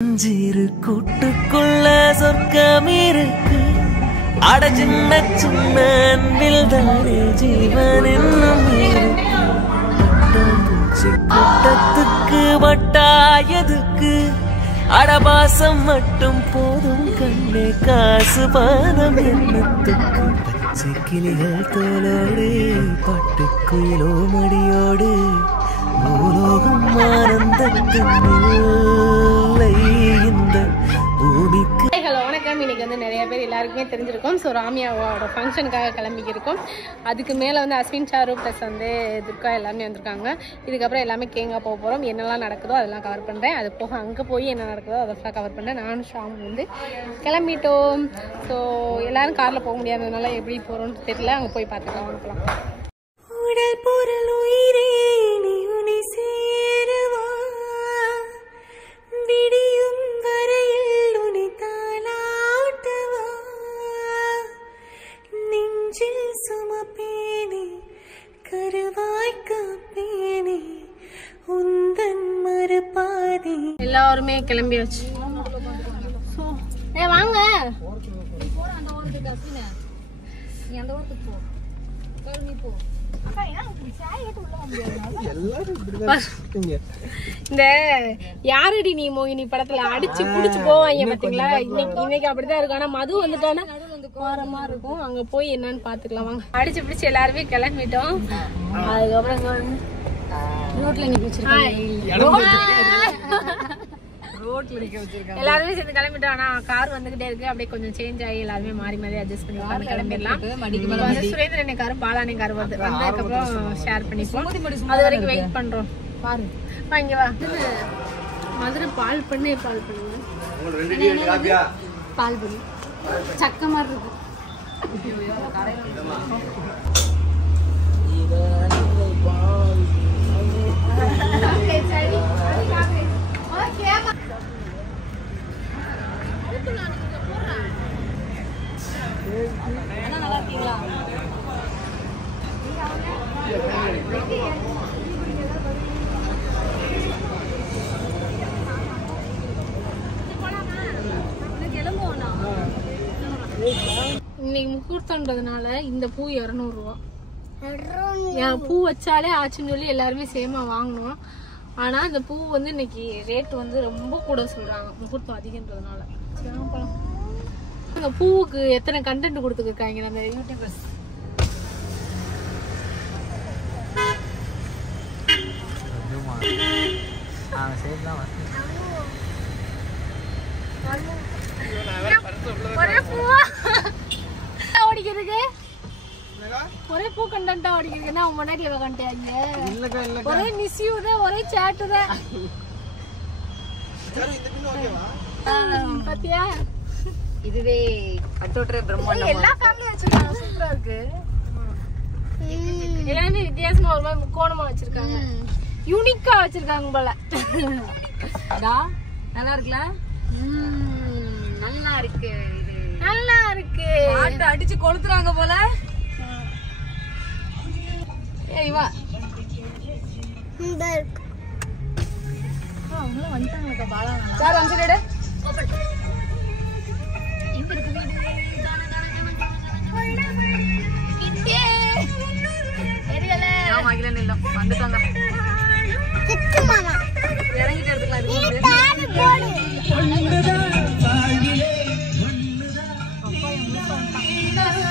ஜீரு கூட்டுக்குள்ள சொர்க்கம் இருக்கு அட சின்ன சின்ன அன்பில் தானே ஜீவன் என்னும் இருக்கு பட்டாம்பூச்சி கூட்டத்துக்கு வட்டாயதுக்கு அடபாசம் மட்டும் போதும் கண்ணே காசு பாதம் எண்ணத்துக்கு பச்சை கிளிகள் தோலோடு பட்டுக்குயிலோ மடியோடு பூலோகம் ஆனந்தத்தின் இந்த பூமிக்கு. ஹலோ வணக்கம். இன்னைக்கு வந்து நிறைய பேர் எல்லாருக்குமே தெரிஞ்சிருக்கும். ஸோ ராமியாவோட ஃபங்க்ஷனுக்காக கிளம்பிக்கிருக்கோம். அதுக்கு மேலே வந்து அஸ்வின் சாரு ப்ளஸ் வந்து துர்கா எல்லாருமே வந்திருக்காங்க. இதுக்கப்புறம் எல்லாமே கேங்கா போக போகிறோம். என்னெல்லாம் நடக்குதோ அதெல்லாம் கவர் பண்ணுறேன். அது போக அங்கே போய் என்ன நடக்குதோ அதெல்லாம் கவர் பண்ணுறேன். நானும் ஷாம் வந்து கிளம்பிட்டோம். ஸோ எல்லோரும் காரில் போக முடியாததுனால எப்படி போகிறோன்னு தெரியல. அங்கே போய் பார்த்துக்கலாம் அனுப்பலாம். உடல் பொருள் உயிரே நீ சேருவா விடியும் வரையில் உனி தாளாட்டுவா நெஞ்சில் சுமப்பேனே கருவாய் காப்பேனே உந்தன் மறுபாதி. எல்லாருமே கிளம்பியாச்சு. ஸோ வாங்க இந்த யாரடி நீ மோகினி படத்துல அடிச்சு புடிச்சு போவாங்க பாத்தீங்களா? இன்னைக்கு அப்படிதான் இருக்கும். ஆனா மது வந்துட்டானா ஓரமா இருக்கும். அங்க போய் என்னன்னு பாத்துக்கலாம் வாங்க. அடிச்சு பிடிச்சு எல்லாருமே கிளம்பிட்டோம். அதுக்கப்புறம் ரோட்ல நிக்க வச்சிருக்காங்க. எல்லாருமே சேர்ந்து கிளம்பிட்டோம். ஆனா கார் வந்துகிட்டே இருக்கு. அப்படியே கொஞ்சம் சேஞ்ச் ஆகி எல்லாருமே மாறி மாறி அட்ஜஸ்ட் பண்ணி உட்காந்து கிளம்பிடலாம். சுரேந்திரன் காரும் பாலானி காரும் வந்ததுக்கப்புறம் ஷேர் பண்ணிப்போம். அது வரைக்கும் வெயிட் பண்றோம். பாரு இங்க வா. மதுரை பால் பண்ணு சக்க மாதிரி இருக்கும். நல்லா இருக்கீங்களா? இன்னைக்கு முகூர்த்தம்ன்றதுனால இந்த பூ 200 ரூபா. பூ வச்சாலே ஆச்சுன்னு சொல்லி எல்லாருமே சேமா வாங்கணும். ஆனா இந்த பூ வந்து இன்னைக்கு ரேட் வந்து ரொம்ப கூட சொல்றாங்க, முகூர்த்தம் அதிகன்றதுனால. அந்த பூவுக்கு எத்தனை கண்டென்ட் கொடுத்துருக்காங்க நம்ம யூடியூபர்ஸ். ஒரே பூவா ஓடிக்கிறதுக்கு, ஒரே பூ கண்டென்ட்டா ஓடிக்கிறதுன்னா அவங்க முன்னாடி கண்டாங்க. ஒரே மிஸ்யூ தான், ஒரே சாட்டு தான். பாத்தியா? இதுவே அட்டோட்டரே பிரம்மாண்டம். எல்லா ஃபேமிலியும் வச்சிருக்காங்க. சூப்பரா இருக்கு. எல்லாமே வித்தியாசமா ஒரு மாதிரி முக்கோணமா வச்சிருக்காங்க. யூனிக்கா வச்சிருக்காங்க போல. நல்லா இருக்குல்ல? நல்லா இருக்கு. இது நல்லா இருக்கு. ஆட்ட அடிச்சு கொளுத்துறாங்க போல. ஏய் வா. இந்த இருக்கு. அவங்கள வந்துட்டாங்க பாலா. சார் வந்துடடே. எங்க இருக்கு வீடு? கிட்டே. ஏரியல. ஆமா இல்ல இல்ல வந்துட்டாங்க. கிட்டு மாமா. இறங்கிட்டு எடுத்துக்கலாம். இது தான போடு. ஒண்ணுதான் வாழ்விலே ஒண்ணுதான். அப்பா என்ன பண்றாங்க?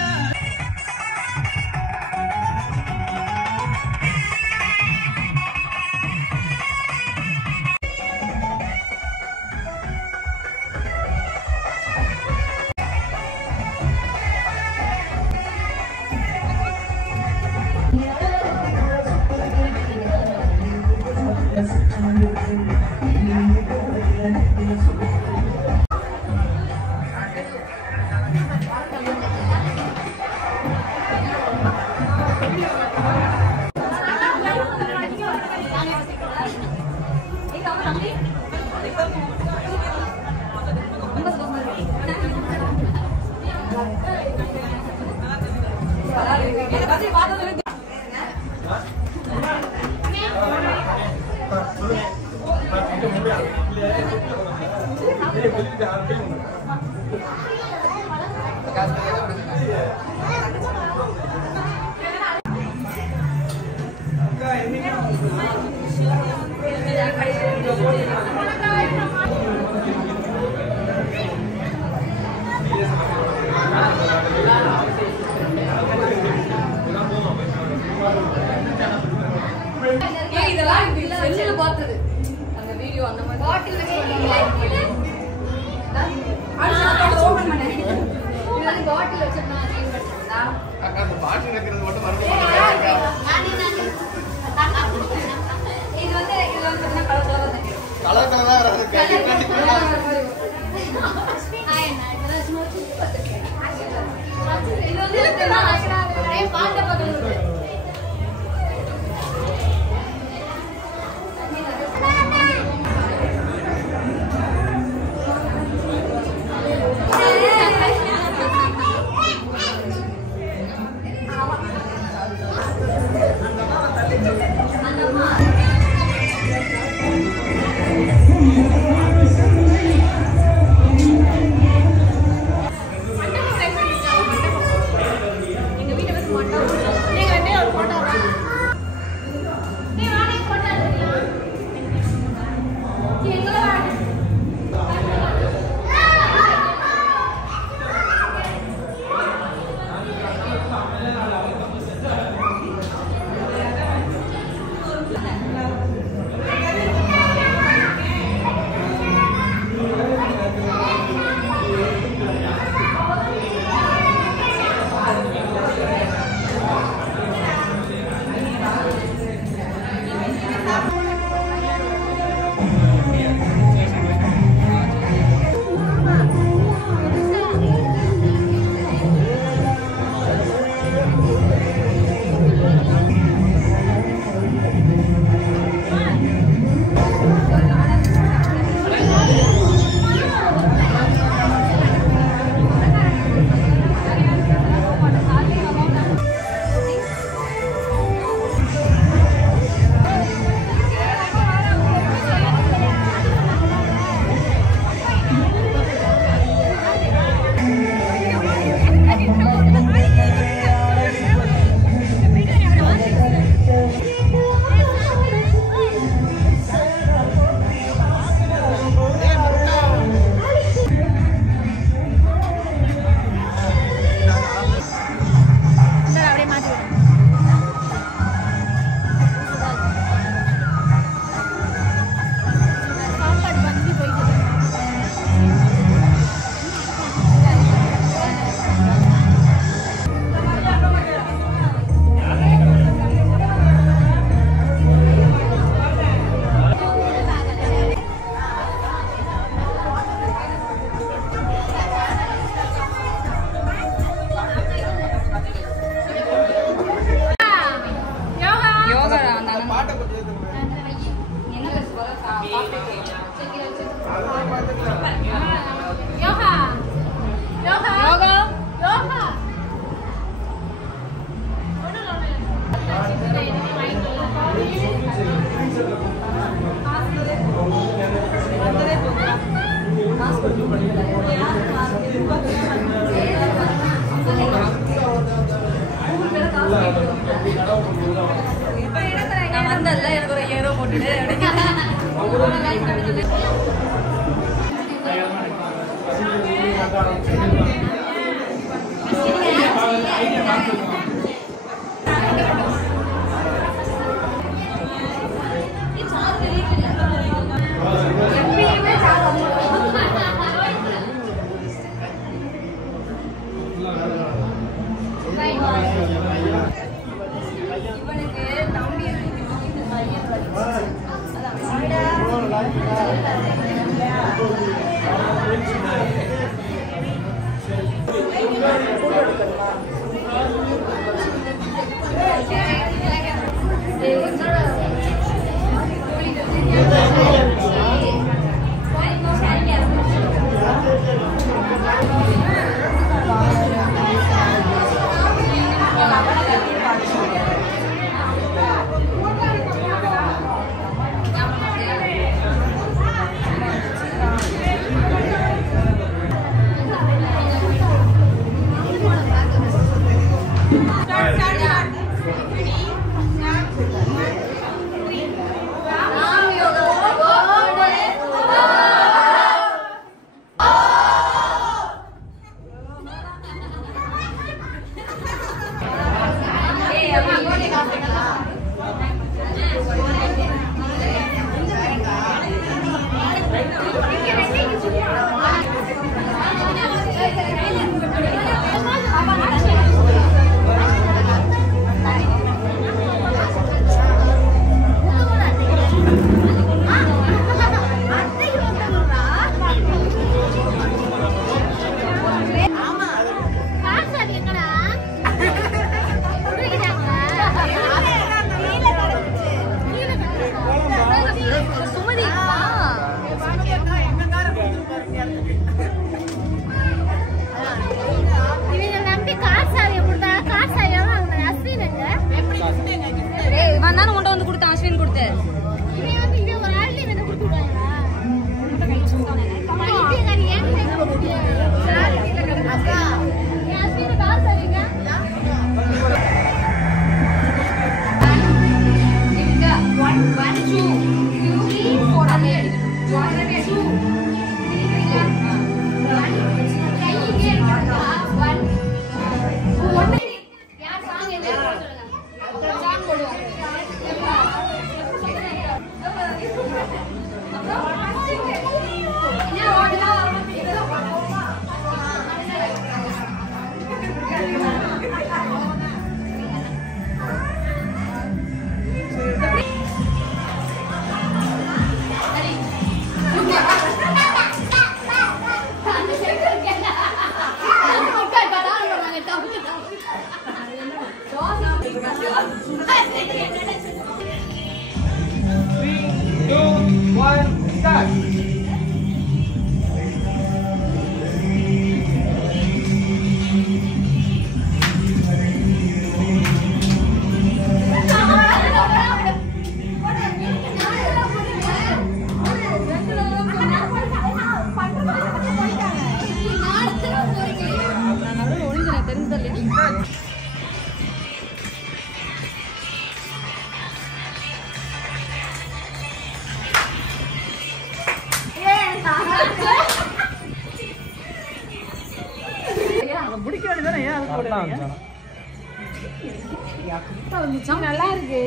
நல்லா இருக்கு.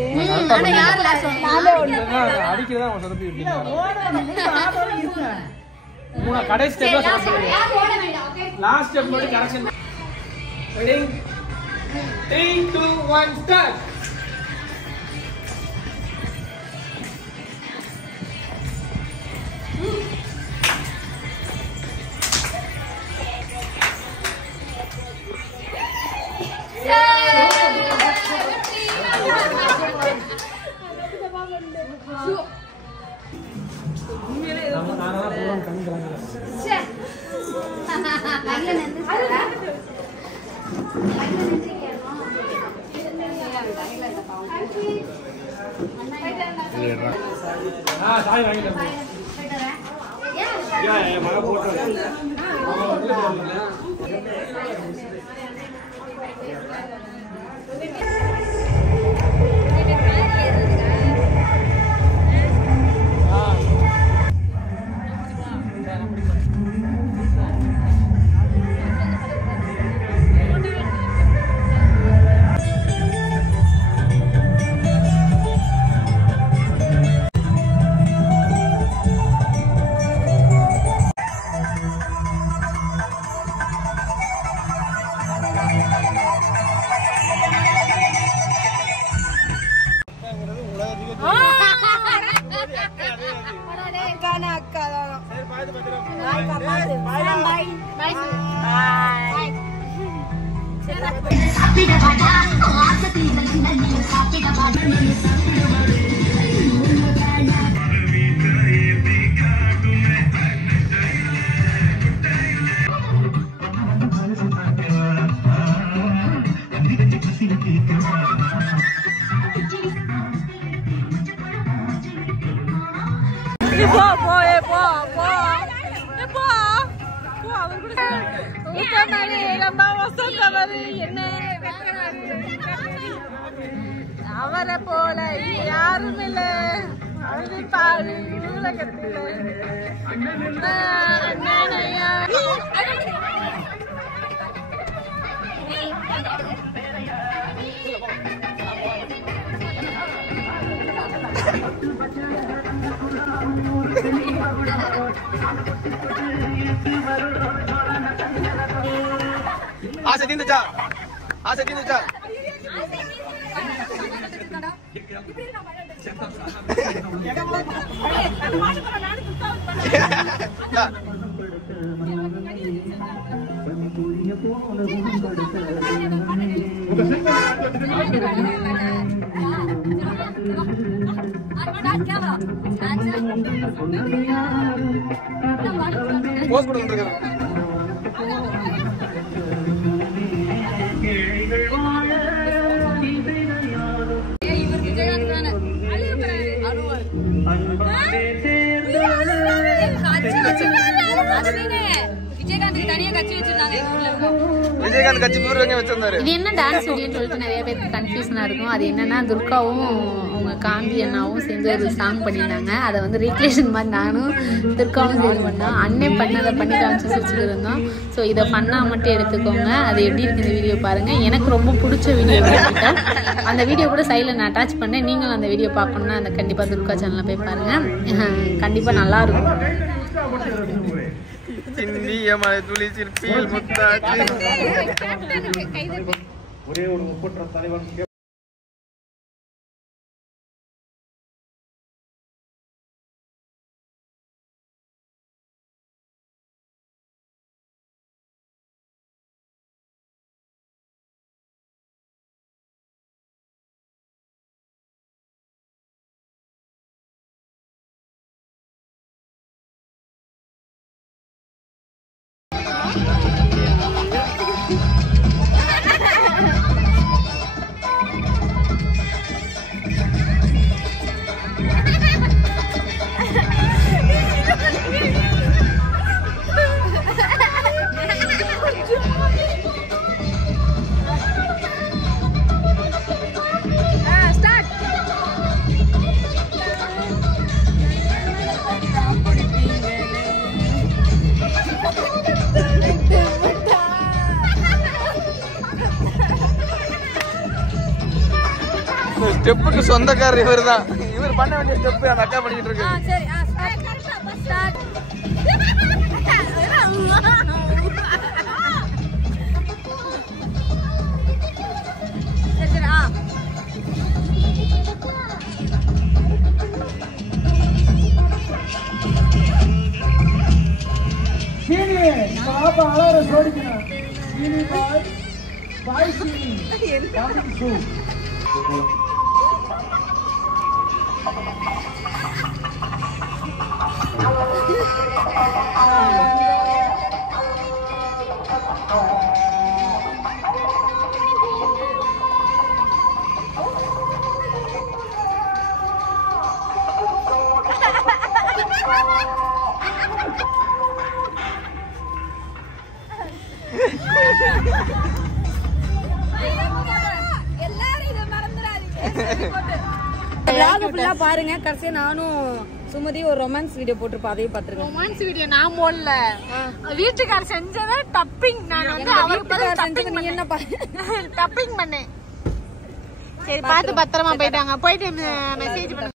அடிக்கிறதா சொதப்பி விட்டீங்க. கடைசி ஸ்டெப் லாஸ்ட் ஸ்டெப் மட்டும் கரெக்ஷன். Ready 3 2 1 start. சாய் வாங்கிட்டு மழை போட்டு அவரை போல யாரும் இல்ல. பாரு ஆசை தீந்துச்சா? ஆசை தீந்துச்சா? போஸ் கொடுங்க. விஜயகாந்த் கட்சி வச்சிருந்தாரு. இது என்ன டான்ஸ் வீடியோன்னு சொல்லிட்டு நிறைய பேருக்கு கன்ஃபியூஷனா இருக்கும். அது என்னன்னா துர்காவும் அவங்க காந்தி அண்ணாவும் சேர்ந்து ஒரு சாங் பண்ணியிருந்தாங்க. அதை வந்து ரீக்ரியேஷன் மாதிரி நானும் துர்காவும் சேர்ந்து பண்ணோம். அண்ணன் பண்ணதை பண்ணி காமிச்சு சிரிச்சுட்டு இருந்தோம். ஸோ இதை பண்ணால் மட்டும் எடுத்துக்கோங்க. அது எப்படி இருக்கு இந்த வீடியோ பாருங்க. எனக்கு ரொம்ப பிடிச்ச வீடியோ அந்த வீடியோ கூட சைடில் நான் அட்டாச் பண்ணேன். நீங்களும் அந்த வீடியோ பார்க்கணுன்னா அந்த கண்டிப்பாக துர்கா சேனலில் போய் பாருங்க. கண்டிப்பாக நல்லா இருக்கும். இந்திய மலை துளி சிற்பியில் முத்தாச்சு. ஒரே ஒரு முப்பற்ற தலைவன் ஸ்டெப்புக்கு சொந்தக்காரர் இவர் தான். இவர் பண்ண வேண்டிய ஸ்டெப் அந்த அக்கா பண்ணிட்டு இருக்கு. சரி பாப்பா அழற ஜோடிக்கணும். சீனி பாய் பாய் சீனி கமிங் சூன். பாருங்க. கடைசியா நானும் சுமதி ஒரு ரொமான்ஸ் வீடியோ போட்டுருப்போம், அதையும் பாத்துருக்கோம். ரொமான்ஸ் வீடியோ நான் போடல, வீட்டுக்காரர் செஞ்சதை டப்பிங். நான் வந்து அவருக்கு நீ என்ன டப்பிங் பண்ணேன். சரி பார்த்து பத்திரமா போயிட்டாங்க. போயிட்டு மெசேஜ் பண்ண